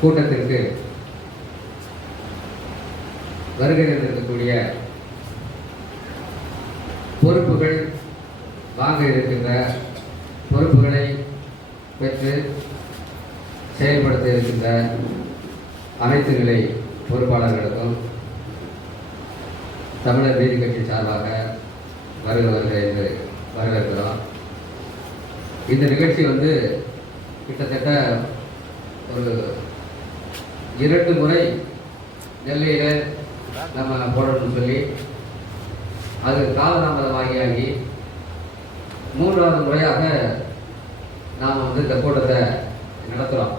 கூட்டத்திற்கு வருகை இருக்கக்கூடிய பொறுப்புகள் வாங்க இருக்கின்ற பொறுப்புகளை பெற்று செயல்படுத்த இருக்கின்ற அனைத்து நிலை பொறுப்பாளர்களுக்கும் தமிழர் நீதி கட்சி சார்பாக வருக வருக என்று வரவேற்கிறோம். இந்த நிகழ்ச்சி வந்து கிட்டத்தட்ட ஒரு இரண்டு முறை நெல்லையில் நம்ம போடணும்னு சொல்லி அது காலதாமதமாகியாகி மூன்றாவது முறையாக நாம் வந்து இந்த கூட்டத்தை நடத்துகிறோம்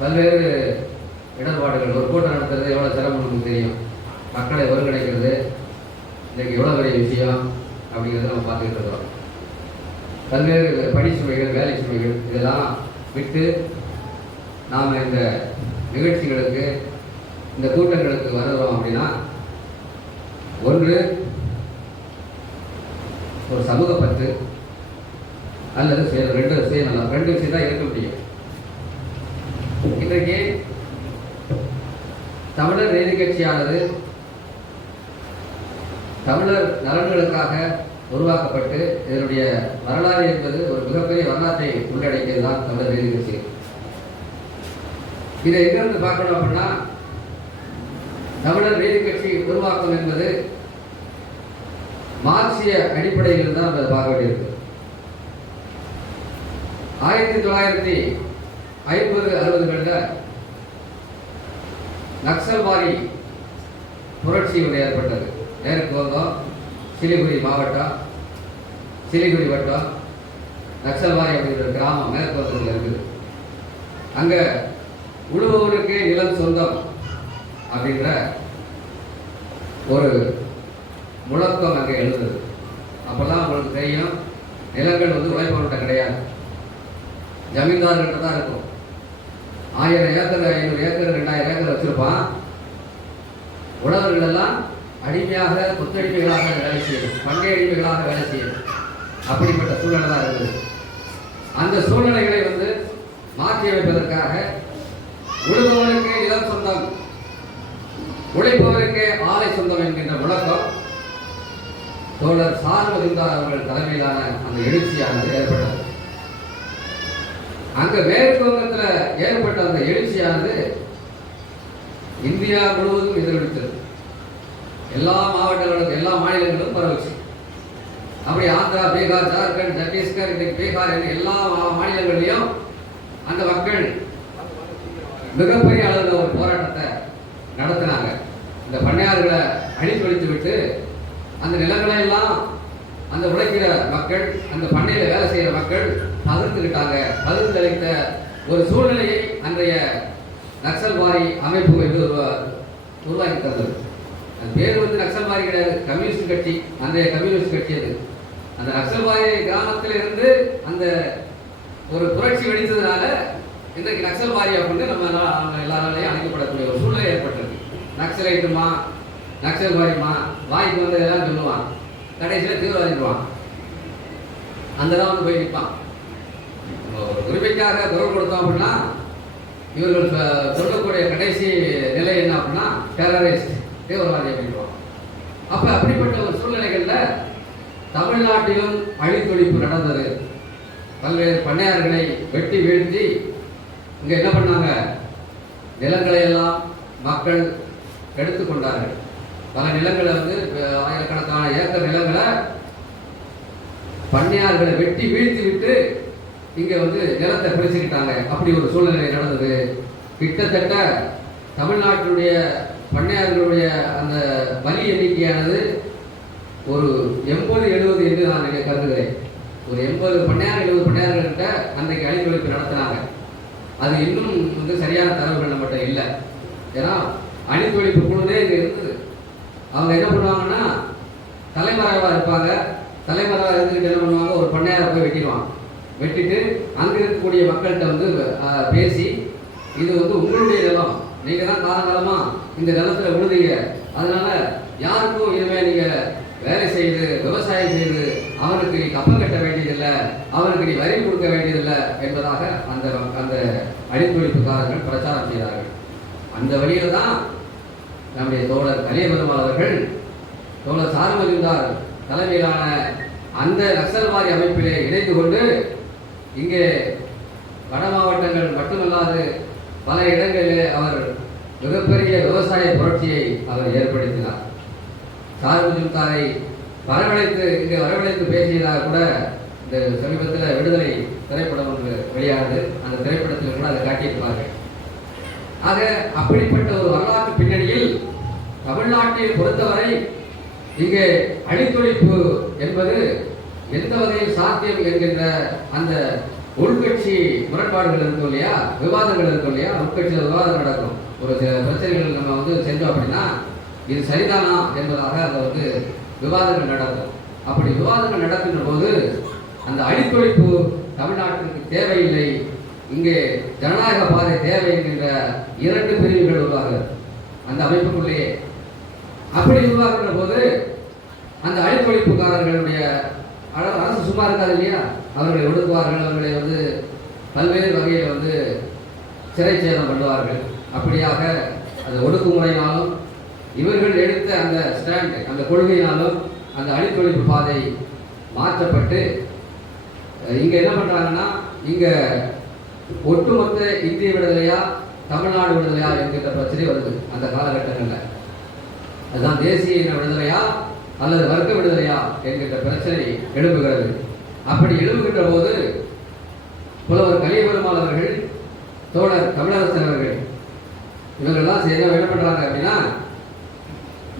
பல்வேறு இடர்பாடுகள் ஒரு கூட்டம் நடத்துறது எவ்வளோ சிரமம் நமக்கு தெரியும். மக்களை ஒருங்கிணைக்கிறது இன்றைக்கு எவ்வளோ பெரிய விஷயம் அப்படிங்கிறத நம்ம பார்த்துக்கிட்டு இருக்கிறோம். பல்வேறு பணி சுமைகள் வேலை சுமைகள் இதெல்லாம் விட்டு நாம் இந்த நிகழ்ச்சிகளுக்கு இந்த கூட்டங்களுக்கு வருகிறோம் அப்படின்னா ஒன்று ஒரு சமூக பத்து அல்லது சுய ரெண்டு சுயநலம் ரெண்டு விஷயம் தான் இருக்க முடியும். இன்றைக்கு தமிழர் நீதி கட்சியானது தமிழர் நலன்களுக்காக உருவாக்கப்பட்டு இதனுடைய வரலாறு என்பது ஒரு மிகப்பெரிய வரலாற்றை உள்ளடக்கியது தான் தமிழர் நீதி கட்சி இதை எங்கிருந்து பார்க்கணும் அப்படின்னா தமிழர் நீதி கட்சி உருவாக்கம் என்பது மார்க்சிய அடிப்படையில் தான் நம்ம பார்க்க வேண்டியிருக்கு. ஆயிரத்தி தொள்ளாயிரத்தி ஐம்பது அறுபதுகளில் நக்சல்வாரி புரட்சி ஒன்று ஏற்பட்டது. நேருக்கு வந்தோம் சிலிகுரி மாவட்டம் சிலிகுரி வட்டம் நக்சல்வாரி அப்படிங்கிற கிராமம் மேற்கு வங்கத்தில் இருக்குது. அங்கே உழுபவனுக்கு நிலம் சொந்தம் அப்படின்ற ஒரு முழக்கம் அங்கே எழுதுது தான் உங்களுக்கு தெரியும் நிலங்கள் வந்து உழைப்பவன்கிட்ட கிடையாது. ஜமீன்தார்கிட்ட தான் இருக்கும். ஆயிரம் ஏக்கர் ஐநூறு ஏக்கர் ரெண்டாயிரம் ஏக்கர் வச்சுருப்பான். உழவர்கள் எல்லாம் அடிமையாக கொத்தடிமைகளாக வேலை செய்யும் பங்கை அடிமைகளாக வேலை செய்யும் அப்படிப்பட்ட சூழ்நிலை தான் இருக்குது. அந்த சூழ்நிலைகளை வந்து மாற்றி அமைப்பதற்காக உழுபவனுக்கு இடம் சொந்தம் உழைப்பவருக்கு ஆலை சொந்தம் என்கின்ற விளக்கம் தோழர் சார்வதிந்தார் அவர்கள் தலைமையிலான அந்த எழுச்சியானது ஏற்பட்டது. அங்க மேற்கு வங்கத்தில் ஏற்பட்ட அந்த எழுச்சியானது இந்தியா முழுவதும் எதிரொலித்தது. எல்லா மாவட்டங்களும் எல்லா மாநிலங்களும் பரவுச்சு. அப்படி ஆந்திரா பீகார் ஜார்க்கண்ட் சத்தீஸ்கர் இன்னைக்கு பீகார் எல்லா மா- அந்த மக்கள் மிகப்பெரிய அளவில் ஒரு போராட்டத்தை நடத்தினாங்க. இந்த பண்ணையார்களை அழித்தொழித்து விட்டு அந்த நிலங்களை எல்லாம் அந்த உழைக்கிற மக்கள் அந்த பண்ணையில் வேலை செய்கிற மக்கள் பகிர்ந்துக்கிட்டாங்க பகிர்ந்தளித்த ஒரு சூழ்நிலையை அன்றைய நக்சல்வாரி அமைப்பு வந்து உருவாக்கி தந்தது. அது பேர் வந்து நக்சல்வாரி கிடையாது கம்யூனிஸ்ட் கட்சி அன்றைய கம்யூனிஸ்ட் கட்சி அது. அந்த நக்சல்வாரி கிராமத்தில் இருந்து அந்த ஒரு புரட்சி வெடித்ததுனால இன்றைக்கு நக்சல்வாரி அப்படின்னு நம்ம நம்ம எல்லாராலையும் அழைக்கப்படக்கூடிய ஒரு சூழ்நிலை ஏற்பட்டிருக்கு. நக்சலைட்டுமா நக்சல்வாரிமா வாய்க்கு வந்து எல்லாம் சொல்லுவான் கடைசியில் தீவிரவாதிடுவான் அந்த தான் வந்து போய் நிற்பான் ஒரு உரிமைக்காக குரல் கொடுத்தோம் அப்படின்னா இவர்கள் சொல்லக்கூடிய கடைசி நிலை என்ன அப்படின்னா டெரரிஸ்ட் தீவிரவாதி அப்படின்வான் அப்போ அப்படிப்பட்ட ஒரு சூழ்நிலைகளில் தமிழ்நாட்டிலும் அழித்தொழிப்பு நடந்தது. பல்வேறு பண்ணையார்களை வெட்டி வீழ்த்தி இங்க என்ன பண்ணாங்க? நிலங்களை எல்லாம் மக்கள் எடுத்துக்கொண்டார்கள். பல நிலங்களை வந்து ஆயிரக்கணக்கான ஏக்கர் நிலங்களை பண்ணையார்களை வெட்டி வீழ்த்தி விட்டு இங்க வந்து நிலத்தை பிரிச்சுக்கிட்டாங்க. அப்படி ஒரு சூழ்நிலை நடந்தது. கிட்டத்தட்ட தமிழ்நாட்டினுடைய பண்ணையார்களுடைய அந்த பலி எண்ணிக்கையானது ஒரு எண்பது எழுபது என்று நான் கருதுகிறேன். ஒரு எண்பது பண்ணையார் எழுபது பண்ணையார்கள்கிட்ட அன்றைக்கு அழிவழிப்பு நடத்தினாங்க. அது இன்னும் வந்து சரியான தகவல்கள் நம்மகிட்ட இல்லை. ஏன்னா அழித்தொழிப்பு குழுவே இங்கே இருந்தது. அவங்க என்ன பண்ணுவாங்கன்னா தலைமறைவாக இருப்பாங்க. தலைமறைவாக இருந்துக்கிட்டு என்ன பண்ணுவாங்க? ஒரு பண்ணையாரை போய் வெட்டிடுவாங்க. வெட்டிட்டு அங்கே இருக்கக்கூடிய மக்கள்கிட்ட வந்து பேசி இது வந்து உங்களுடைய நிலம். நீங்கள் தான் காலகாலமா இந்த நிலத்தில் விழுந்தீங்க அதனால யாருக்கும் இனிமேல் நீங்கள் வேலை செய்து விவசாயம் செய்து அவனுக்கு நீ கப்பம் கட்ட வேண்டியதில்லை அவனுக்கு நீ வரி கொடுக்க வேண்டியதில்லை என்பதாக அந்த அந்த அடித்தொழிப்புக்காரர்கள் பிரச்சாரம் செய்தார்கள். அந்த வழியில தான் நம்முடைய தோழர் கலியபெருமாள் அவர்கள் தோழர் சார்மலிந்தார் தலைமையிலான அந்த நக்சல்வாதி அமைப்பிலே இணைந்து கொண்டு இங்கே வட மாவட்டங்கள் மட்டுமல்லாது பல இடங்களிலே அவர் மிகப்பெரிய விவசாய புரட்சியை அவர் ஏற்படுத்தினார். சாருமலிந்தாரை வரவழைத்து இங்கே வரவழைத்து பேசியதாக கூட இந்த சமீபத்தில் விடுதலை திரைப்படம் ஒன்று வெளியானது. அந்த திரைப்படத்தில் கூட அதை காட்டியிருப்பாங்க ஆக அப்படிப்பட்ட ஒரு வரலாற்று பின்னணியில் தமிழ்நாட்டில் பொறுத்தவரை இங்கே அழித்தொழிப்பு என்பது எந்த வகையில் சாத்தியம் என்கின்ற அந்த உள்கட்சி முரண்பாடுகள் இருக்கும் இல்லையா விவாதங்கள் இருக்கும் இல்லையா உட்கட்சியில் விவாதம் நடக்கும். ஒரு சில பிரச்சனைகள் நம்ம வந்து செஞ்சோம் அப்படின்னா இது சரிதானா என்பதாக அதை வந்து விவாதங்கள் நடக்கும். அப்படி விவாதங்கள் நடக்கின்ற போது அந்த அழித்தொழிப்பு தமிழ்நாட்டிற்கு தேவையில்லை. இங்கே ஜனநாயக பாதை தேவை என்கின்ற இரண்டு பிரிவுகள் உருவாகிறது. அந்த அமைப்புக்குள்ளேயே. அப்படி உருவாக்குற போது அந்த அழித்தொழிப்புக்காரர்களுடைய அர- அரசு சும்மா இருக்காது இல்லையா? அவர்களை ஒடுக்குவார்கள் அவர்களை வந்து பல்வேறு வகையில் வந்து சிறைச்சேதம் பண்ணுவார்கள். அப்படியாக அது ஒடுக்குமுறையாலும் இவர்கள் எடுத்த அந்த ஸ்டாண்ட் அந்த கொள்கையினாலும் அந்த அழித்தொழிப்பு பாதை மாற்றப்பட்டு இங்கே என்ன பண்ணுறாங்கன்னா இங்கே ஒட்டுமொத்த இந்திய விடுதலையா தமிழ்நாடு விடுதலையா என்கின்ற பிரச்சனை வருது அந்த காலகட்டங்களில். அதுதான் தேசிய இன விடுதலையா அல்லது வர்க்க விடுதலையா என்கின்ற பிரச்சனை எழுப்புகிறது அப்படி எழுப்புகின்ற போது புலவர் கலியபெருமாள் அவர்கள் தோழர் தமிழரசன் அவர்கள் இவங்கெல்லாம் என்ன பண்ணுறாங்க அப்படின்னா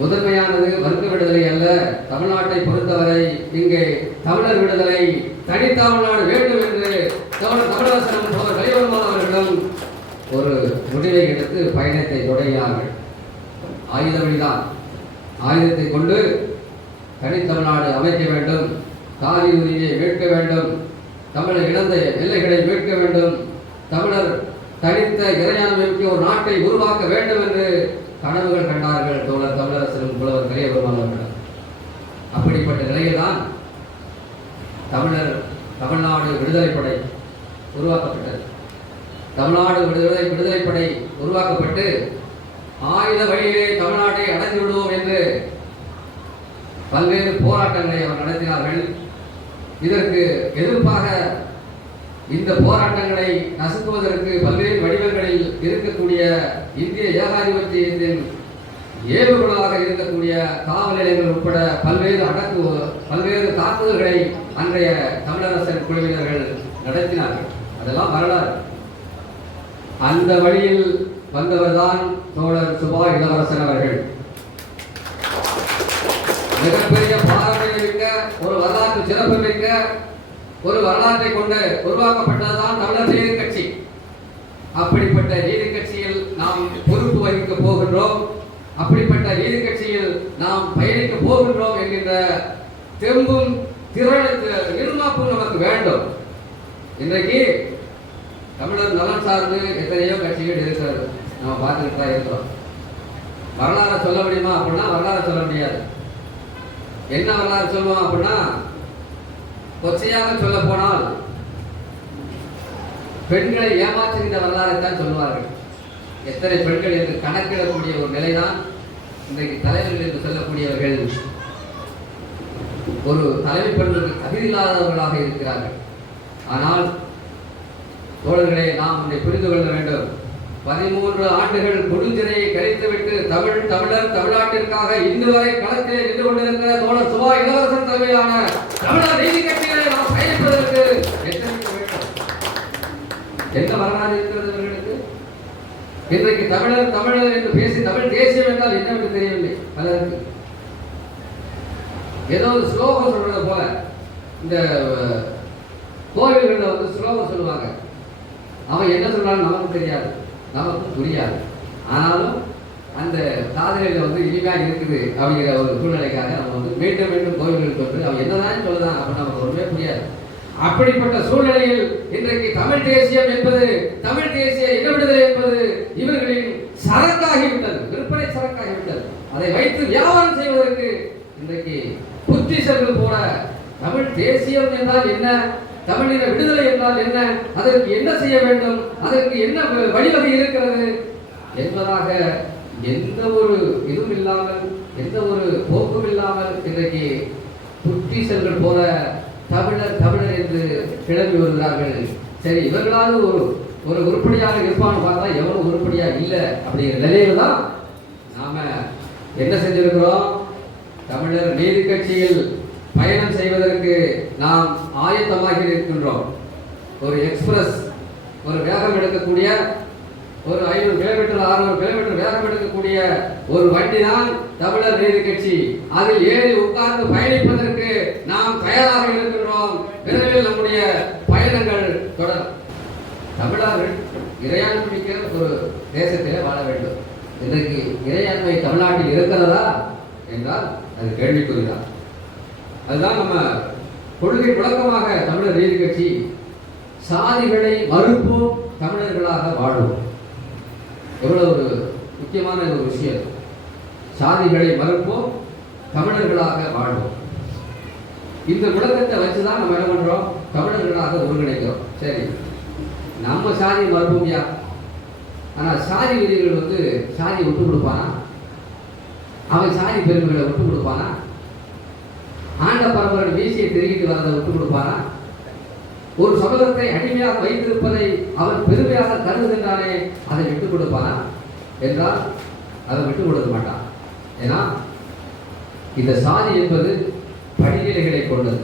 முதன்மையானது வர்க்க விடுதலை அல்ல. தமிழ்நாட்டை பொறுத்தவரை இங்கே தமிழர் விடுதலை தனித்தமிழ்நாடு வேண்டும் என்று தமிழ் தமிழரசன் தோழர் கலியபெருமாள் ஒரு முடிவை எடுத்து பயணத்தை தொடங்கினார்கள். ஆயுத வழிதான் ஆயுதத்தை கொண்டு தனித்தமிழ்நாடு அமைக்க வேண்டும். தாலி உரிமையை மீட்க வேண்டும். தமிழர் இழந்த எல்லைகளை மீட்க வேண்டும். தமிழர் தனித்த இறையாண்மைக்கு ஒரு நாட்டை உருவாக்க வேண்டும் என்று கனவுகள் கண்டார்கள் தோழர் தமிழரசரும் புலவர் கலியபெருமாள் அப்படிப்பட்ட நிலையில்தான் தமிழர் தமிழ்நாடு விடுதலை படை உருவாக்கப்பட்டது. தமிழ்நாடு விடுதலை விடுதலை படை உருவாக்கப்பட்டு ஆயுத வழியிலே தமிழ்நாட்டை அடைந்து விடுவோம் என்று பல்வேறு போராட்டங்களை அவர் நடத்தினார்கள். இதற்கு எதிர்ப்பாக இந்த போராட்டங்களை நசுக்குவதற்கு பல்வேறு வடிவங்களில் இருக்கக்கூடிய இந்திய ஏகாதிபத்தியத்தின் ஏவுகளாக இருக்கக்கூடிய காவல் நிலையங்கள் உட்பட பல்வேறு அடக்கு பல்வேறு தாக்குதல்களை அன்றைய தமிழரசன் குழுவினர்கள் நடத்தினார்கள். அதெல்லாம் வரலாறு. அந்த வழியில் வந்தவர்தான் தோழர் சுபா இளவரசன் அவர்கள். மிகப்பெரிய பாரம்பரியம் மிக்க ஒரு வரலாற்று சிறப்பு மிக்க ஒரு வரலாற்றை கொண்டு உருவாக்கப்பட்டதுதான் தமிழர் நீதி கட்சி. அப்படிப்பட்ட நீதி கட்சியில் நாம் பொறுப்பு வகிக்க போகின்றோம். அப்படிப்பட்ட நீதி கட்சியில் நாம் பயணிக்க போகின்றோம் என்கின்ற தெம்பும் திறன் இருமாப்பும் நமக்கு வேண்டும். இன்றைக்கு தமிழர் நலன் சார்ந்து எத்தனையோ கட்சிகள் இருக்கிறது. நம்ம பார்த்துக்கிட்டு தான் இருக்கிறோம். வரலாறு சொல்ல முடியுமா அப்படின்னா வரலாறு சொல்ல முடியாது. என்ன வரலாறு சொல்லுவோம் அப்படின்னா கொச்சையாக சொல்ல போனால் பெண்களை ஏமாற்றுகின்ற வரலாறு தான் சொல்லுவார்கள். எத்தனை பெண்கள் என்று கணக்கிடக்கூடிய ஒரு நிலைதான் இன்றைக்கு தலைவர்கள் என்று சொல்லக்கூடியவர்கள் ஒரு தலைமை பெண்களுக்கு தகுதி இல்லாதவர்களாக இருக்கிறார்கள். ஆனால் தோழர்களே நாம் இதை புரிந்து கொள்ள வேண்டும். பதிமூன்று ஆண்டுகள் கொடுஞ்சிறையை கழித்துவிட்டு தமிழ் தமிழர் தமிழ்நாட்டிற்காக இன்று வரை களத்திலே நின்று கொண்டிருக்கிற தோழர் சுபா இளவரசன் தலைமையிலான தமிழர் நீதி கட்சிகளை நாம் பயணிப்பதற்கு என்ன வரலாறு இருக்கிறது இவர்களுக்கு? இன்றைக்கு தமிழர் தமிழர் என்று பேசி தமிழ் தேசியம் என்றால் என்னவென்று தெரியவில்லை பலருக்கு. ஏதோ ஒரு ஸ்லோகம் சொல்றது போல இந்த கோவில்களில் வந்து ஸ்லோகம் சொல்லுவாங்க. அவன் என்ன சொல்றான்னு நமக்கு தெரியாது. நமக்கும் புரியாது. ஆனாலும் அந்த காதலில் வந்து இனிமையாக இருக்குது அப்படிங்கிற ஒரு சூழ்நிலைக்காக நம்ம வந்து மீண்டும் மீண்டும் கோவில்களுக்கு வந்து அவன் என்னதான் சொல்லுதான் அப்படின்னு நமக்கு ஒன்றுமே புரியாது. அப்படிப்பட்ட சூழ்நிலையில் இன்றைக்கு தமிழ் தேசியம் என்பது தமிழ் தேசிய இன விடுதலை என்பது இவர்களின் சரக்காகிவிட்டது விற்பனை சரக்காகிவிட்டது. அதை வைத்து வியாபாரம் செய்வதற்கு இன்றைக்கு புத்திசர்கள் போல தமிழ் தேசியம் என்றால் என்ன? தமிழின விடுதலை என்றால் என்ன? அதற்கு என்ன செய்ய வேண்டும்? அதற்கு என்ன வழிவகை இருக்கிறது? என்பதாக எந்த ஒரு இதுவும் இல்லாமல் எந்த ஒரு போக்கும் இல்லாமல் இன்றைக்கு புத்திசர்கள் போல தமிழர் தமிழர் என்று கிளம்பி வருகிறார்கள். சரி இவர்களாவது ஒரு ஒரு உருப்படியாக இருப்பான்னு பார்த்தா எவ்வளவு உருப்படியா இல்லை அப்படிங்கிற நிலையில தான் நாம என்ன செஞ்சிருக்கிறோம்? தமிழர் நீதி கட்சியில் பயணம் செய்வதற்கு நாம் ஆயத்தமாக இருக்கின்றோம் ஒரு எக்ஸ்பிரஸ் ஒரு வேகம் எடுக்கக்கூடிய ஒரு ஐநூறு கிலோமீட்டர் அறுநூறு கிலோமீட்டர் வேகம் எடுக்கக்கூடிய ஒரு வண்டி தான் தமிழர் நீதி கட்சி. அதில் ஏறி உட்கார்ந்து பயணிப்பதற்கு நாம் தயாராக இருக்கின்றோம் விரைவில் நம்முடைய பயணங்கள் தொடரும். தமிழர்கள் இறையாண்மை மிக்க ஒரு தேசத்திலே வாழ வேண்டும். இன்றைக்கு இறையாண்மை தமிழ்நாட்டில் இருக்கிறதா? என்றால் அது கேள்விக்குறிதான். அதுதான் நம்ம கொள்கை முழக்கமாக தமிழர் நீதி கட்சி சாதிகளை மறுப்போம் தமிழர்களாக வாழ்வோம். எவ்வளோ ஒரு முக்கியமான ஒரு விஷயம். சாதிகளை மறுப்போம் தமிழர்களாக வாழ்வோம். இந்த முழக்கத்தை வச்சுதான் நம்ம என்ன பண்ணுறோம் தமிழர்களாக ஒருங்கிணைக்கிறோம். சரி. நம்ம சாதி மறுப்போம்யா ஆனால் சாதி விதிகள் வந்து சாதி விட்டு கொடுப்பானா அவன் சாதி பெருமைகளை விட்டு கொடுப்பானா ஆண்ட பரம்பரை வீசியை தெரிவித்து வரதை விட்டு கொடுப்பாரா? ஒரு சமூகத்தை அடிமையாக வைத்திருப்பதை அவன் பெருமையாக கருதுகின்றானே அதை விட்டுக் கொடுப்பானா என்றால் அதை விட்டுக் கொடுக்க மாட்டான். ஏன்னா இந்த சாதி என்பது படிநிலைகளை கொண்டது.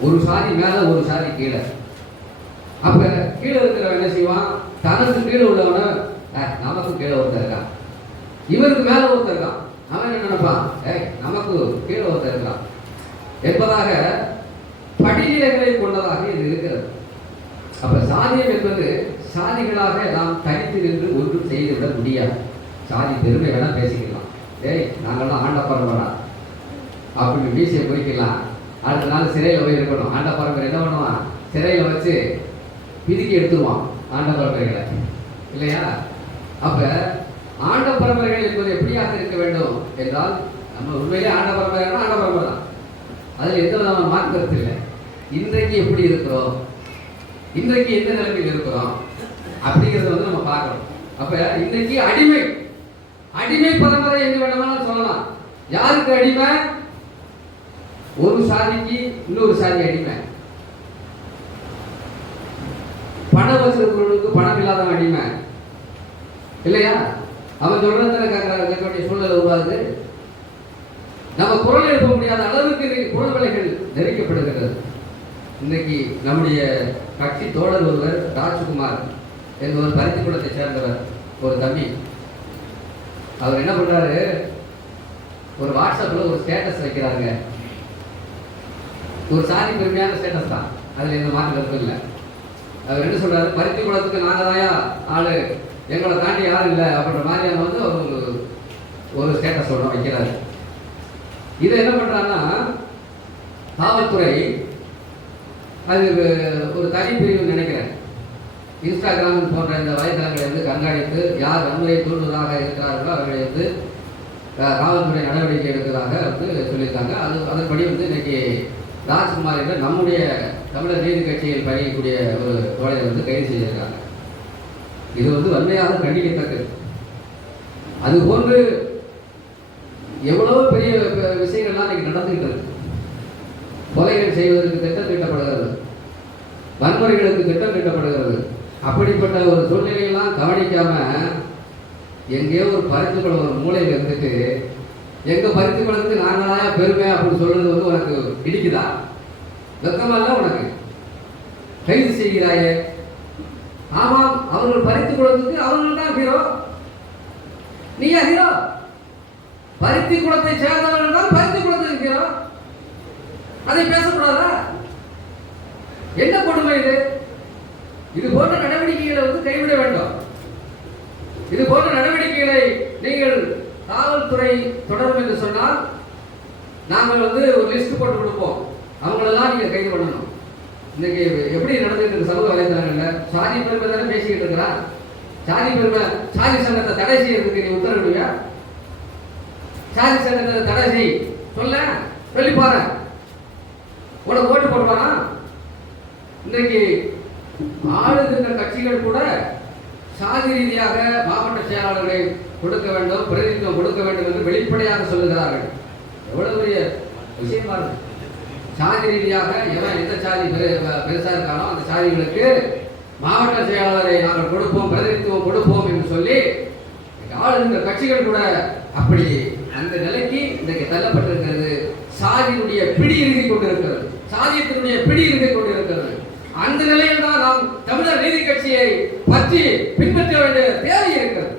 ஒரு சாதி மேல ஒரு சாதி கீழே. அப்ப கீழே இருக்கிறவன் என்ன செய்வான்? தனக்கு கீழே உள்ளவன நமக்கு கீழே ஒருத்தர் இருக்கான். இவருக்கு மேல ஒருத்தர் இருக்கான். அவன் என்ன நினைப்பான்? ஏய் நமக்கு கீழே ஒருத்தர் இருக்கான். என்பதாக படிநிலைகளை கொண்டதாக இது இருக்கிறது. அப்ப சாதியம் என்பது சாதிகளாக நாம் தனித்து நின்று ஒன்றும் செய்துவிட முடியாது. சாதி பெருமை வேணா பேசிக்கலாம். ஏய் நாங்கள்லாம் ஆண்ட பரம்பரா அப்படின்னு வீசியை குறிக்கலாம் அடுத்த நாள் சிறையில் போய் இருக்கணும் ஆண்ட பரம்பரை என்ன பண்ணுவான்? சிறையில் வச்சு பிதுக்கி எடுத்துருவான் ஆண்ட பரம்பரைகளை இல்லையா? அப்ப ஆண்ட பரம்பரைகள் என்பது எப்படியாக இருக்க வேண்டும் என்றால் நம்ம உண்மையிலே ஆண்ட பரம்பரைன்னா ஆண்ட பரம்பரை தான். அதில் எந்த விதமான மாற்று இல்லை. இன்றைக்கு எப்படி இருக்கிறோம்? இன்றைக்கு எந்த நிலைமையில் இருக்கிறோம்? அப்படிங்கிறத வந்து நம்ம பார்க்கணும். அப்ப இன்னைக்கு அடிமை. அடிமை பரம்பரை எங்க வேணுமானாலும் சொல்லலாம். யாருக்கு அடிமை? ஒரு சாதிக்கு இன்னொரு சாதி அடிமை. பணம் வச்சிருக்கிறவனுக்கு பணம் இல்லாதவன் அடிமை. இல்லையா? அவன் சொல்றதுல கேட்க வேண்டிய சூழ்நிலை உருவாகுது. நம்ம குரல் எழுப்ப முடியாத அளவுக்கு இன்னைக்கு குரல் விலைகள் நெருக்கப்படுகிறது. இன்னைக்கு நம்முடைய கட்சி தோழர் ஒருவர் ராஜ்குமார் என்பவர் பருத்திக்குளத்தை சேர்ந்தவர் ஒரு தம்பி. அவர் என்ன பண்றாரு? ஒரு வாட்ஸ்அப்பில் ஒரு ஸ்டேட்டஸ் வைக்கிறாங்க ஒரு சாதி பெருமையான ஸ்டேட்டஸ் தான். அதில் எந்த மாற்று கருத்து இல்லை. அவர் என்ன சொல்றாரு? பருத்தி குளத்துக்கு நாங்கள் தாயா ஆளு? எங்களை தாண்டி யாரும் இல்லை அப்படின்ற மாதிரியான வந்து அவர் ஒரு ஒரு ஸ்டேட்டஸ் ஒன்று வைக்கிறாரு. இதை என்ன பண்ணுறாங்கன்னா காவல்துறை அது ஒரு தனி பிரிவு நினைக்கிறேன். இன்ஸ்டாகிராம் போன்ற இந்த வலைதளங்களை வந்து கண்காணித்து யார் வன்முறை தூண்டுவதாக இருக்கிறார்களோ அவர்களை வந்து காவல்துறை நடவடிக்கை எடுக்கிறதாக வந்து சொல்லியிருக்காங்க. அது அதன்படி வந்து இன்னைக்கு ராஜ்குமார் என்ற நம்முடைய தமிழர் நீதி கட்சியில் பணியக்கூடிய ஒரு தோழரை வந்து கைது செய்திருக்காங்க. இது வந்து வன்மையாக கண்டிக்கத்தக்கது. அது போன்று எவ்வளவு பெரிய விஷயங்கள்லாம் இன்னைக்கு நடந்துகிட்டு இருக்கு. கொலைகள் செய்வதற்கு திட்டம் தீட்டப்படுகிறது. வன்முறைகளுக்கு திட்டம் தீட்டப்படுகிறது. அப்படிப்பட்ட ஒரு சூழ்நிலையெல்லாம் கவனிக்காம எங்கேயோ ஒரு பருத்தி குளம் ஒரு மூலையில் இருந்துட்டு எங்க பருத்தி குளத்துக்கு நாங்களாயா பெருமை அப்படின்னு சொல்றது வந்து உனக்கு இடிக்குதா? வெக்கமல்ல உனக்கு? கைது செய்கிறாயே. ஆமாம் அவர்கள் பறித்து குளத்துக்கு அவர்கள் தான் ஹீரோ நீயா ஹீரோ பருத்தி குளத்தை சேர்ந்தவர்கள் தான் பருத்தி குளத்தில் இருக்கிறோம் அதை பேசக்கூடாதா? என்ன கொடுமை இது? இது போன்ற நடவடிக்கைகளை வந்து கைவிட வேண்டும். இது போன்ற நடவடிக்கைகளை நீங்கள் காவல்துறை தொடரும் என்று சொன்னால் நாங்கள் வந்து ஒரு லிஸ்ட் போட்டு கொடுப்போம். அவங்களெல்லாம் நீங்கள் கைது பண்ணணும். இன்னைக்கு எப்படி நடந்துட்டு இருக்கு சமூக வலைதளங்கள்ல சாதி பெருமை தானே பேசிக்கிட்டு இருக்கிறான் சாதி பெருமை சாதி சங்கத்தை தடை செய்யறதுக்கு நீ உத்தரவிடுவியா? சாதி சங்கத்தை தடை செய். சொல்ல சொல்லி பாரு. உனக்கு ஓட்டு போடுவானா? இன்றைக்கு ஆளுகின்ற கட்சிகள் கூட சாதி ரீதியாக மாவட்ட செயலாளர்களை கொடுக்க வேண்டும் பிரதிநிதித்துவம் கொடுக்க வேண்டும் என்று வெளிப்படையாக சொல்லுகிறார்கள். எவ்வளவு பெரிய விஷயமா இருக்கு சாதி ரீதியாக எவன் எந்த சாதி பெரு- பெருசா இருக்கானோ அந்த சாதிகளுக்கு மாவட்ட செயலாளரை நாங்கள் கொடுப்போம் பிரதிநிதித்துவம் கொடுப்போம் என்று சொல்லி ஆளுகின்ற கட்சிகள் கூட அப்படி அந்த நிலைக்கு இன்றைக்கு தள்ளப்பட்டிருக்கிறது. சாதியினுடைய பிடி இறுதி கொண்டிருக்கிறது. சாதியத்தினுடைய பிடி இறுதி கொண்டிருக்கிறது. அந்த நிலையில் தான் நாம் தமிழர் நீதி கட்சியை பற்றி பின்பற்ற வேண்டிய தேவை இருக்கிறது.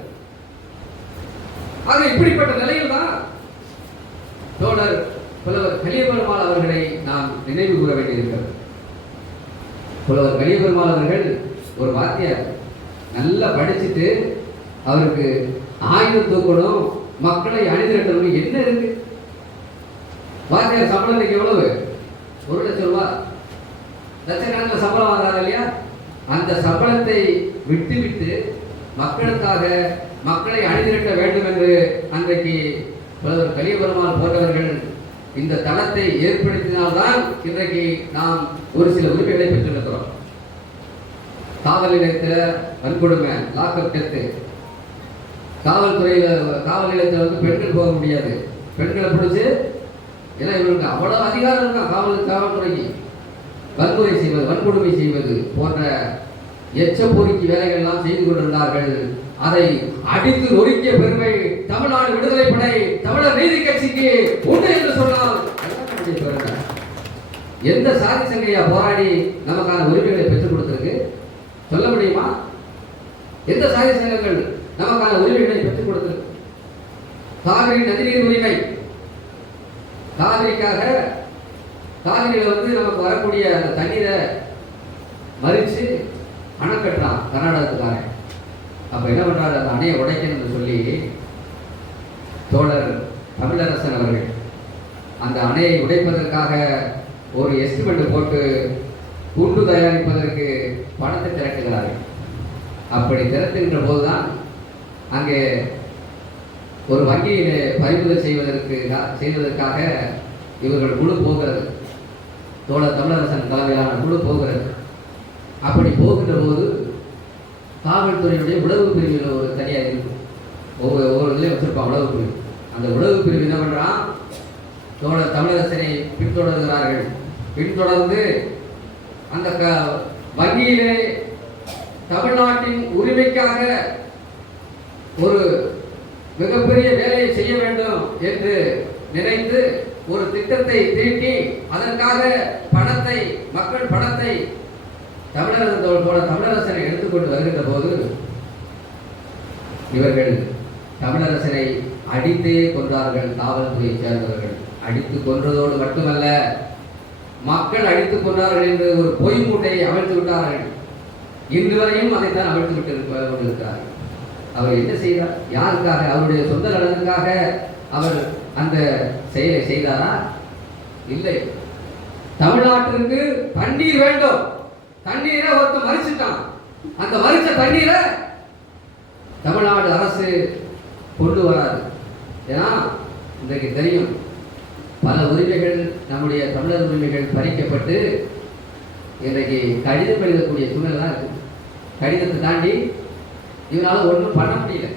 ஆக இப்படிப்பட்ட நிலையில் தான் தோழர் புலவர் கலியபெருமாள் அவர்களை நாம் நினைவு கூற வேண்டியிருக்கிறது. புலவர் கலியபெருமாள் அவர்கள் ஒரு வாத்தியார். நல்லா படிச்சுட்டு அவருக்கு ஆயுதம் தூக்கணும் மக்களை அணிதிரட்டணும். என்ன இருக்கு? வாத்தியார் சம்பளம் இன்னைக்கு எவ்வளவு? ஒரு லட்சம் ரூபாய் லட்சக்கணக்கில் சம்பளம் வாங்குறாங்க இல்லையா? அந்த சம்பளத்தை விட்டு விட்டு மக்களுக்காக மக்களை அணிதிரட்ட வேண்டும் என்று அன்றைக்கு பிரதமர் கலியபெருமாள் போன்றவர்கள் இந்த தளத்தை ஏற்படுத்தினால்தான் இன்றைக்கு நாம் ஒரு சில உரிமைகளை பெற்றிருக்கிறோம். காவல் நிலையத்தில் வன்கொடுமை லாக்அப் டெத்து காவல்துறையில் காவல் நிலையத்தில் வந்து பெண்கள் போக முடியாது. பெண்களை பிடிச்சி ஏன்னா இவருக்கு அவ்வளோ அதிகாரம் இருக்கா காவல் காவல்துறைக்கு? வன்முறை செய்வது வன்கொடுமை செய்வது போன்ற எச்ச பொறுக்கி வேலைகள் எல்லாம் செய்து கொண்டிருந்தார்கள். அதை அடித்து நொறுக்கிய பெருமை தமிழ்நாடு விடுதலை படை தமிழர் நீதி கட்சிக்கு உண்டு என்று சொன்னால் எந்த சாதி சங்கையா போராடி நமக்கான உரிமைகளை பெற்றுக் கொடுத்திருக்கு? சொல்ல முடியுமா? எந்த சாதி சங்கங்கள் நமக்கான உரிமைகளை பெற்றுக் கொடுத்தது. காவிரி நதிநீர் உரிமை. காவிரிக்காக காவிரியில வந்து நமக்கு வரக்கூடிய அந்த தண்ணீரை மறித்து அணை கட்டுறான் கர்நாடகத்துக்காரன். அப்போ என்ன பண்ணுறாரு அந்த அணையை உடைக்கணும்னு சொல்லி தோழர் தமிழரசன் அவர்கள் அந்த அணையை உடைப்பதற்காக ஒரு எஸ்டிமேட் போட்டு குண்டு தயாரிப்பதற்கு பணத்தை திரட்டுகிறார்கள் அப்படி திரட்டுகின்ற போதுதான் அங்கே ஒரு வங்கியிலே பறிமுதல் செய்வதற்கு செய்வதற்காக இவர்கள் குழு போகிறது. தோழர் தமிழரசன் தலைமையிலான குழு போகிறது. அப்படி போகின்ற போது காவல்துறையினுடைய உளவு பிரிவில் ஒரு தனியாக இருக்கும் ஒவ்வொரு ஒவ்வொரு இதுலேயும் வச்சுருப்பான் உளவு பிரிவு. அந்த உளவு பிரிவு என்ன பண்ணுறான் தோழர் தமிழரசனை பின்தொடர்கிறார்கள். பின்தொடர்ந்து அந்த க வங்கியிலே தமிழ்நாட்டின் உரிமைக்காக ஒரு மிகப்பெரிய வேலையை செய்ய வேண்டும் என்று நினைத்து ஒரு திட்டத்தை தீட்டி அதற்காக பணத்தை மக்கள் பணத்தை தமிழரசன் போல தமிழரசனை எடுத்துக்கொண்டு வருகின்ற போது இவர்கள் தமிழரசனை அடித்தே கொன்றார்கள் காவல்துறையை சேர்ந்தவர்கள். அடித்து கொன்றதோடு மட்டுமல்ல மக்கள் அடித்துக் கொண்டார்கள் என்று ஒரு பொய் மூட்டையை அவிழ்த்து விட்டார்கள். இன்று வரையும் அதைத்தான் அவிழ்த்து விட்டு கொண்டிருக்கிறார்கள். அவர் என்ன செய்தார்? யாருக்காக? அவருடைய சொந்த நலனுக்காக அவர் அந்த செயலை செய்தாரா? இல்லை. தமிழ்நாட்டிற்கு தண்ணீர் வேண்டும். தண்ணீரை ஒருத்தன் மறிச்சுட்டான். அந்த மறிச்ச தண்ணீரை தமிழ்நாடு அரசு கொண்டு வராது. ஏன்னா இன்றைக்கு தெரியும் பல உரிமைகள் நம்முடைய தமிழர் உரிமைகள் பறிக்கப்பட்டு இன்றைக்கு கடிதம் எழுதக்கூடிய சூழ்நிலை தான் கடிதத்தை தாண்டி இதனால் ஒன்றும் பண்ண முடியல.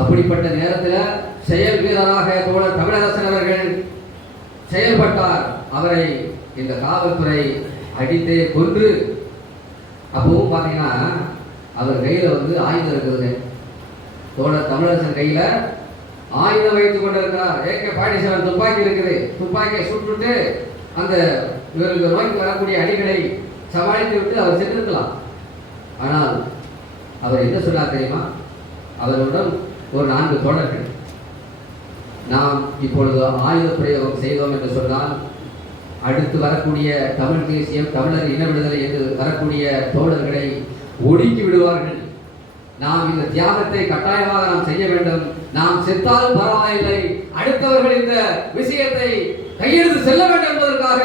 அப்படிப்பட்ட நேரத்தில் செயல் வீரராக தோழர் தமிழரசன் அவர்கள் செயல்பட்டார். அவரை இந்த காவல்துறை அடித்து கொன்று அப்பவும் பார்த்தீங்கன்னா அவர் கையில் வந்து ஆயுதம் இருக்கிறது தோழர் தமிழரசன் கையில் ஆயுதம் வைத்துக் கொண்டிருக்கிறார். ஏகே பாண்டிசேவன் துப்பாக்கி இருக்குது. துப்பாக்கியை சுட்டுட்டு அந்த இவருக்கு நோய்க்கு வரக்கூடிய அடிகளை சமாளித்து விட்டு அவர் சென்றிருக்கலாம். ஆனால் அவர் என்ன சொன்னார் தெரியுமா? அவருடன் ஒரு நான்கு தோழர்கள். நாம் இப்பொழுது ஆயுத பிரயோகம் செய்தோம் என்று சொன்னால் அடுத்து வரக்கூடிய தமிழ் தேசியம் தமிழர் இன விடுதலை என்று வரக்கூடிய தோழர்களை ஒடுக்கி விடுவார்கள். நாம் இந்த தியாகத்தை கட்டாயமாக நாம் செய்ய வேண்டும். நாம் செத்தாலும் பரவாயில்லை. அடுத்தவர்கள் இந்த விஷயத்தை கையெழுத்து செல்ல வேண்டும் என்பதற்காக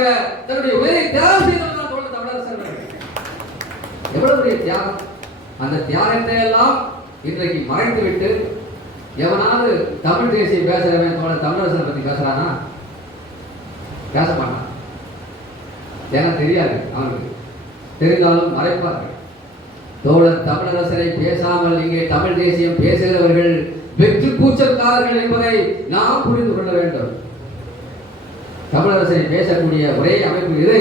தன்னுடைய உயிரை தியாகம் செய்தவர்கள் தமிழரசர்கள் எவ்வளவு பெரிய தியாகம்? அந்த தியாகத்தை எல்லாம் இன்றைக்கு மறைத்து விட்டு எவனாவது தமிழ் தேசியம் பேசுறவன் தோழர் தமிழரசனை பத்தி பேசுறானா? பேச மாட்டான் ஏன்னா தெரியாது அவனுக்கு. தெரிந்தாலும் மறைப்பார்கள். தோழர் தமிழரசரை பேசாமல் இங்கே தமிழ் தேசியம் பேசுகிறவர்கள் வெற்றி கூச்சல்காரர்கள் என்பதை நாம் புரிந்து கொள்ள வேண்டும். தமிழரசரை பேசக்கூடிய ஒரே அமைப்பு இது.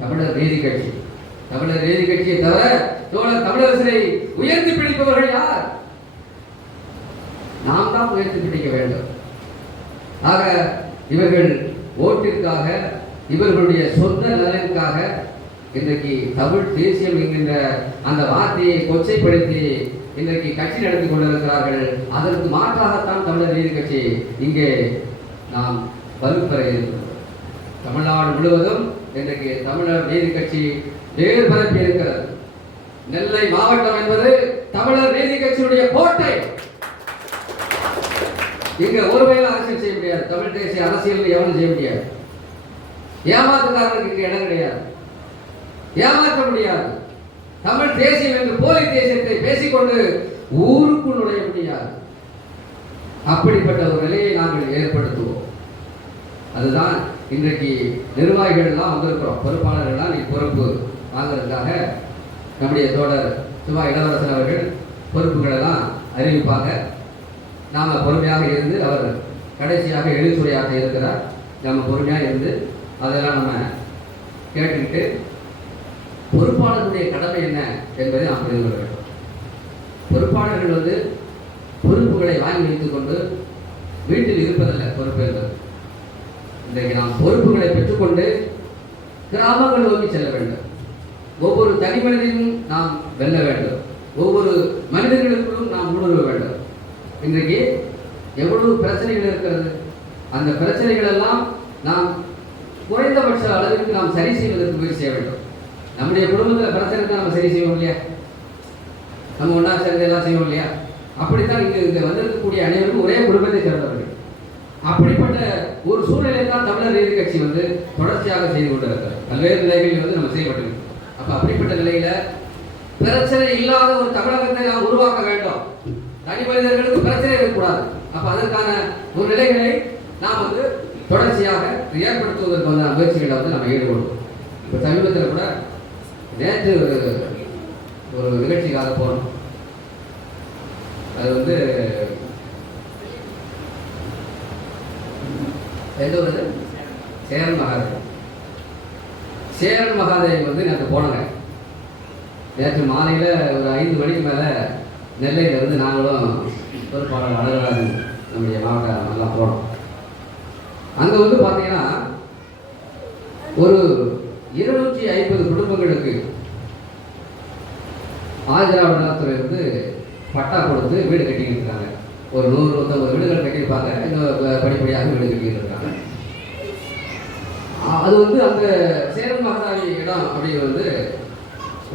தமிழர் நீதி கட்சி. தமிழர் நீதி கட்சியை தவிர தோழர் தமிழரசரை உயர்த்தி பிடிப்பவர்கள் யார்? நாம் தான் உயர்த்தி பிடிக்க வேண்டும். ஆக இவர்கள் ஓட்டிற்காக இவர்களுடைய சொந்த நலனுக்காக இன்றைக்கு தமிழ் தேசியம் என்கின்ற அந்த வார்த்தையை கொச்சைப்படுத்தி இன்றைக்கு கட்சி நடத்தி கொண்டிருக்கிறார்கள். அதற்கு மாற்றாகத்தான் தமிழர் நீதி கட்சி இங்கே நாம் வலுப்பெற இருக்கிறோம். தமிழ்நாடு முழுவதும் இன்றைக்கு தமிழர் நீதி கட்சி வேறு பரப்பி இருக்கிறது. நெல்லை மாவட்டம் என்பது தமிழர் நீதி கட்சியுடைய கோட்டை. இங்க ஒருவேளை அரசியல் செய்ய முடியாது. தமிழ் தேசிய அரசியல் எவனும் செய்ய முடியாது. ஏமாத்துக்காரருக்கு இங்க இடம் கிடையாது. ஏமாற்ற முடியாது. தமிழ் தேசியம் என்று போலி தேசியத்தை பேசிக்கொண்டு ஊருக்குள் நுழைய முடியாது. அப்படிப்பட்ட ஒரு நிலையை நாங்கள் ஏற்படுத்துவோம். அதுதான் இன்றைக்கு நிர்வாகிகள் எல்லாம் வந்திருக்கிறோம். பொறுப்பாளர்கள்லாம் நீ பொறுப்பு வாங்குறதுக்காக நம்முடைய தோழர் சிவா இளவரசன் அவர்கள் பொறுப்புகளெல்லாம் அறிவிப்பாங்க. நாம் பொறுமையாக இருந்து அவர் கடைசியாக எழுத்துறையாக இருக்கிறார். நம்ம பொறுமையாக இருந்து அதெல்லாம் நம்ம கேட்டுக்கிட்டு பொறுப்பாளர்களுடைய கடமை என்ன என்பதை நாம் புரிந்து கொள்ள வேண்டும். பொறுப்பாளர்கள் வந்து பொறுப்புகளை வாங்கி வைத்துக்கொண்டு வீட்டில் இருப்பதல்ல பொறுப்பு என்பது இன்றைக்கு நாம் பொறுப்புகளை பெற்றுக்கொண்டு கிராமங்கள் நோக்கி செல்ல வேண்டும். ஒவ்வொரு தனி மனிதனும் நாம் வெல்ல வேண்டும். ஒவ்வொரு மனிதர்களுக்குள்ளும் நாம் ஊடுருவ வேண்டும். இன்றைக்கு எவ்வளவு பிரச்சனைகள் இருக்கிறது? அந்த பிரச்சனைகள் எல்லாம் நாம் குறைந்தபட்ச அளவிற்கு நாம் சரி செய்வதற்கு முயற்சி செய்ய வேண்டும். நம்முடைய குடும்பத்தில் பிரச்சனை தான் நம்ம சரி செய்வோம் இல்லையா? நம்ம ஒன்றா சேர்ந்து எல்லாம் செய்வோம் இல்லையா? அப்படித்தான் இங்கு இங்கே வந்திருக்கக்கூடிய அனைவரும் ஒரே குடும்பத்தை சேர்ந்தவர்கள். அப்படிப்பட்ட ஒரு சூழ்நிலை தான் தமிழர் நீதி கட்சி வந்து தொடர்ச்சியாக செய்து கொண்டிருக்கிறது. பல்வேறு நிலைகளில் வந்து நம்ம செய்யப்பட்டிருக்கு அப்போ அப்படிப்பட்ட நிலையில பிரச்சனை இல்லாத ஒரு தமிழகத்தை நாம் உருவாக்க வேண்டும். தனி மனிதர்களுக்கு பிரச்சனை இருக்கக்கூடாது. அப்போ அதற்கான ஒரு நிலைகளை நாம் வந்து தொடர்ச்சியாக ஏற்படுத்துவதற்கு வந்து முயற்சிகளை வந்து நம்ம ஈடுபடுவோம். இப்போ சமீபத்தில் கூட நேற்று ஒரு ஒரு நிகழ்ச்சிக்காக போனோம். அது வந்து எந்த ஒரு சேரன் மகாதேவன். சேரன் மகாதேவன் வந்து நேற்று போனங்க. நேற்று மாலையில் ஒரு ஐந்து மணிக்கு மேலே நெல்லையிலேருந்து நாங்களும் நாங்களும் பொறுப்பாளர் அழகராஜன் நம்முடைய மாவட்டம் நல்லா போனோம். அங்கே வந்து பார்த்தீங்கன்னா ஒரு இருநூற்றி ஐம்பது குடும்பங்களுக்கு ஆதிராவிடத்துலேருந்து வந்து பட்டா கொடுத்து வீடு கட்டிக்கிட்டு இருக்காங்க. ஒரு நூறு நூற்றம்பது வீடுகள் கட்டியிருப்பாங்க. இன்னும் படிப்படியாக வீடு கட்டியிருக்காங்க அது வந்து அந்த சேரன் மகாராணி இடம் அப்படிங்கிறது வந்து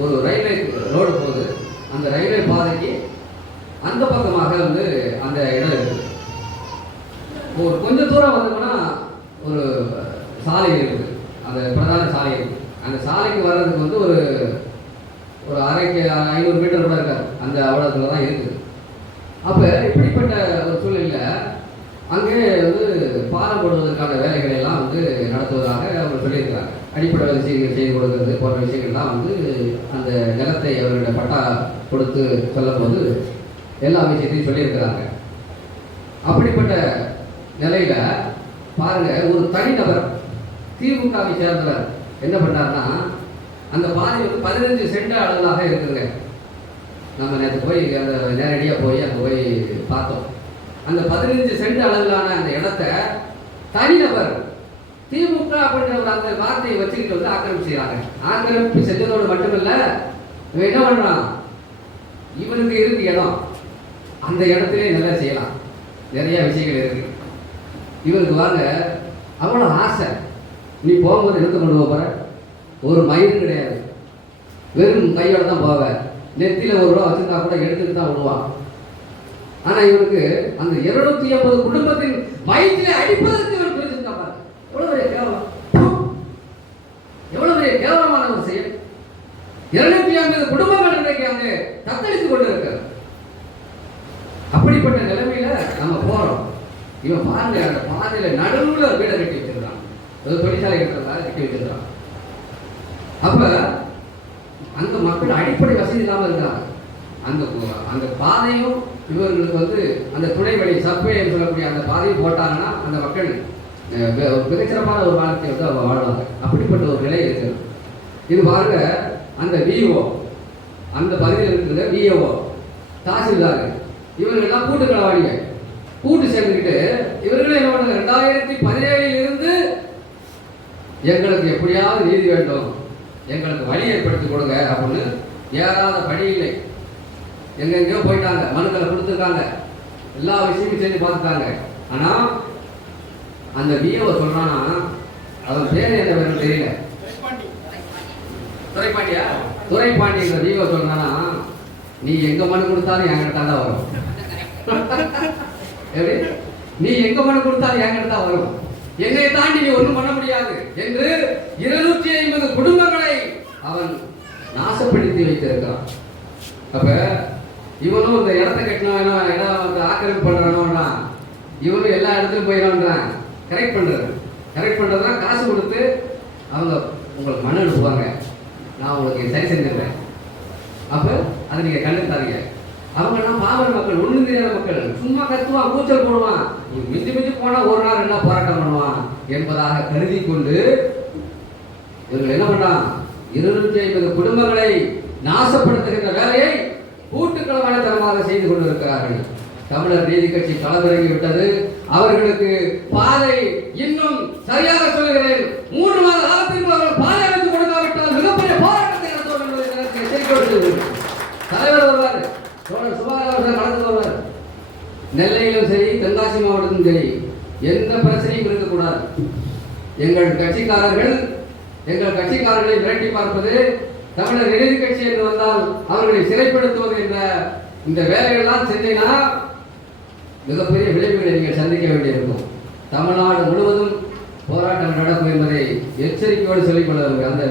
ஒரு ரயில்வே ரோடு போகுது. அந்த ரயில்வே பாதைக்கு அந்த பக்கமாக வந்து அந்த இடம் இருக்குது. ஒரு கொஞ்சம் தூரம் வந்தோம்னா ஒரு சாலை இருக்குது. அந்த பிரதான சாலை இருக்குது. அந்த சாலைக்கு வர்றதுக்கு வந்து ஒரு ஒரு அரைக்கு ஐநூறு மீட்டர் கூட இருக்காது. அந்த அவ்வளோத்துல தான் இருக்குது. அப்போ இப்படிப்பட்ட ஒரு சூழ்நிலையில் அங்கே வந்து பாலம் போடுவதற்கான வேலைகளை எல்லாம் வந்து நடத்துவதாக அவர் சொல்லியிருக்கிறாங்க. அடிப்படை விஷயங்கள் செய்து கொடுக்கிறது போன்ற விஷயங்கள்லாம் வந்து அந்த நிலத்தை அவர்களிட பட்டா கொடுத்து சொல்லும்போது எல்லா விஷயத்தையும் சொல்லியிருக்கிறாங்க. அப்படிப்பட்ட நிலையில பாருங்க ஒரு தனிநபர் திமுகவை சேர்ந்தவர் என்ன பண்ணாருன்னா அந்த பாதி வந்து பதினஞ்சு சென்ட் அளவுலாக இருக்குதுங்க. நம்ம நேற்று போய் அந்த நேரடியாக போய் அங்கே போய் பார்த்தோம். அந்த பதினஞ்சு சென்ட் அளவிலான அந்த இடத்த தனிநபர் திமுக அப்படின்ற ஒரு அந்த வார்த்தையை வச்சுக்கிட்டு வந்து ஆக்கிரமிச்சுக்கிறாங்க ஆக்கிரமிப்பு செஞ்சதோடு மட்டுமில்ல என்ன பண்ணலாம் இவனுக்கு இருக்கு இடம். அந்த இடத்திலே நல்லா செய்யலாம். நிறைய விஷயங்கள் இருக்கு. இவருக்கு வாங்க அவ்வளோ ஆசை. நீ போகும்போது எடுத்து கொண்டு போகிற ஒரு மயிரும் கிடையாது. வெறும் கையோட தான் போவேன் நெத்தியில் ஒரு ரூபா வச்சுருந்தா கூட எடுத்துட்டு தான் விடுவான். ஆனா இவருக்கு அந்த இருநூத்தி ஐம்பது குடும்பத்தின் வயிற்றில் அடிப்பதற்கு இவர் பிரிச்சிருக்கா பாரு. எவ்வளவு பெரிய கேவலம். எவ்வளவு பெரிய கேவலமான ஒரு செயல். இருநூத்தி ஐம்பது குடும்பங்கள் இன்றைக்கு அங்கே தத்தளித்துக் கொண்டிருக்கிறது. அப்படிப்பட்ட நிலைமையில நம்ம போறோம். இவன் பாருங்க அந்த பாதையில நடுவில் வீடை கட்டி வச்சிருக்கான். ஒரு தொழிற்சாலை கட்டுறதா கட்டி வச்சிருக்கான். அப்ப வசதி இல்லாமல் இருக்கிறாங்க. அந்த அந்த பாதையும் இவர்களுக்கு வந்து அந்த துணை வழி சப்வே என்று சொல்லக்கூடிய அந்த பாதையும் போட்டாங்கன்னா அந்த மக்கள் ஒரு மிகச்சிறப்பான ஒரு வாழ்க்கையை வந்து அவங்க வாழ்வாங்க. அப்படிப்பட்ட ஒரு நிலை இருக்கிறது. இது பாருங்க அந்த விஓ அந்த பகுதியில் இருக்கிற விஓ தாசில்தார். இவர்கள்லாம் கூட்டு களவாடிங்க கூட்டு சேர்ந்துக்கிட்டு இவர்களே என்ன பண்ணுங்க ரெண்டாயிரத்தி பதினேழில் இருந்து எங்களுக்கு எப்படியாவது நீதி வேண்டும். எங்களுக்கு வழி ஏற்படுத்தி கொடுங்க அப்படின்னு ஏறாத பணி இல்லை. எங்கெங்கேயோ போயிட்டாங்க மனுக்களை கொடுத்துருக்காங்க. எல்லா விஷயமும் செஞ்சு பார்த்துட்டாங்க. ஆனா அந்த விஓ சொல்றானா அவன் பேர் என்ன வேணும் தெரியல. துரைப்பாண்டியா? துரைப்பாண்டிங்கிற விஓ சொல்றானா நீ எங்க மனு கொடுத்தாலும் என்கிட்ட தான் வரும். எப்படி? நீ எங்க மனு கொடுத்தாலும் என்கிட்ட தான் வரும். என்னை தாண்டி நீ ஒண்ணும் பண்ண முடியாது. என்று இருநூற்றி ஐம்பது குடும்பங்களை அவன் நாசப்படுத்தி வைத்திருக்கிறான். அப்ப இவனும் இந்த இடத்த கட்டினா இடம் வந்து ஆக்கிரமிப்பு பண்றானோன்னா இவனும் எல்லா இடத்துலையும் போயிடான்றான் கரெக்ட் பண்றது கரெக்ட் பண்றதுனா காசு கொடுத்து அவங்க உங்களுக்கு மண் அனுப்புவாங்க நான் உங்களுக்கு சரி செஞ்சிருவேன். அப்ப அதை நீங்க அவங்க அவங்கெல்லாம் பாமர மக்கள் ஒண்ணு தெரியாத மக்கள். சும்மா கத்துவான் கூச்சல் போடுவான். மிஞ்சி மிஞ்சி போனா ஒரு நாள் என்ன போராட்டம் பண்ணுவான்? என்பதாக கருதி கொண்டு இவர்கள் என்ன பண்ணான் இருநூற்றி ஐம்பது குடும்பங்களை நாசப்படுத்துகின்ற வேலையை கூட்டுக்களவாணித்தனமாக செய்து கொண்டிருக்கிறார்கள். தமிழர் நீதி கட்சி களமிறங்கி விட்டது அவர்களுக்கு பாதை இன்னும் சரியாக சொல்கிறேன் மூன்று மாத காலத்திற்கு அவர்கள் பாதை அமைத்து கொடுக்காவிட்டால் மிகப்பெரிய போராட்டத்தை நடத்துவோம் என்பதை எனக்கு எச்சரிக்கை தலைவர் வருவார் தோழர் சுபாகர் அவர்கள் கலந்து வருவார் நெல்லையிலும் சரி தென்காசி மாவட்டத்திலும் சரி எந்த பிரச்சனையும் இருக்கக்கூடாது. எங்கள் கட்சிக்காரர்கள் எங்கள் கட்சிக்காரர்களை விரட்டி பார்ப்பது தமிழர் நீதி கட்சி என்று வந்தால் அவர்களை சிறைப்படுத்துவது என்ற இந்த வேலைகள்லாம் செஞ்சீங்கன்னா மிகப்பெரிய விளைவுகளை நீங்கள் சந்திக்க வேண்டியிருக்கும். தமிழ்நாடு முழுவதும் போராட்டம் நடக்கும் என்பதை எச்சரிக்கையோடு சொல்லிக் கொள்ள அந்த